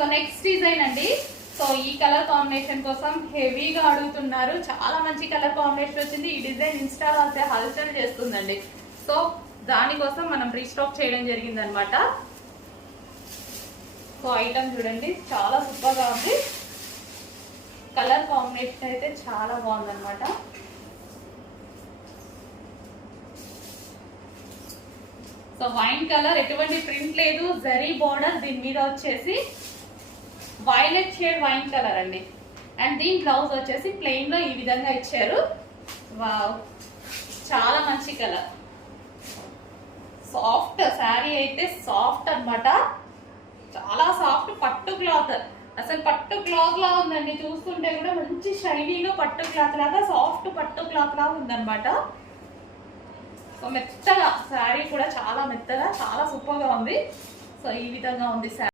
So next design అండి. So ఈ colour combination కోసం హెవీగా అడుగుతున్నారు. చాలా మంచి కలర్ కాంబినేషన్ వచ్చింది. ఈ డిజైన్ ఇన్స్టాలో అయితే హల్చల్ చేస్తుందండి. సో దానికోసం మనం రీస్టాక్ చేయడం జరిగింది అనమాట. సో ఐటమ్ చూడండి, చాలా సూపర్ గా ఉంది. కలర్ కాంబినేషన్ అయితే చాలా బాగుంది అనమాట. సో వైన్ కలర్, ఎటువంటి ప్రింట్ లేదు, జరీ బోర్డర్. దీని మీద వచ్చేసి వైలెట్ షేడ్ వైన్ కలర్ అండి. అండ్ దీని బ్లౌజ్ వచ్చేసి ప్లెయిన్ లో ఈ విధంగా ఇచ్చారు. వావ్, చాలా మంచి కలర్. సాఫ్ట్ శారీ అయితే సాఫ్ట్ అన్నమాట. చాలా సాఫ్ట్ పట్టు క్లాత్. అసలు పట్టు క్లాత్ లా ఉందండి. చూస్తుంటే కూడా మంచి షైనీగా పట్టు క్లాత్ లాగా, సాఫ్ట్ పట్టు క్లాత్ లాగా ఉందన్నమాట. సో మెత్తగా శారీ కూడా చాలా మెత్తగా, చాలా సూపర్ గా ఉంది. సో ఈ విధంగా ఉంది శారీ.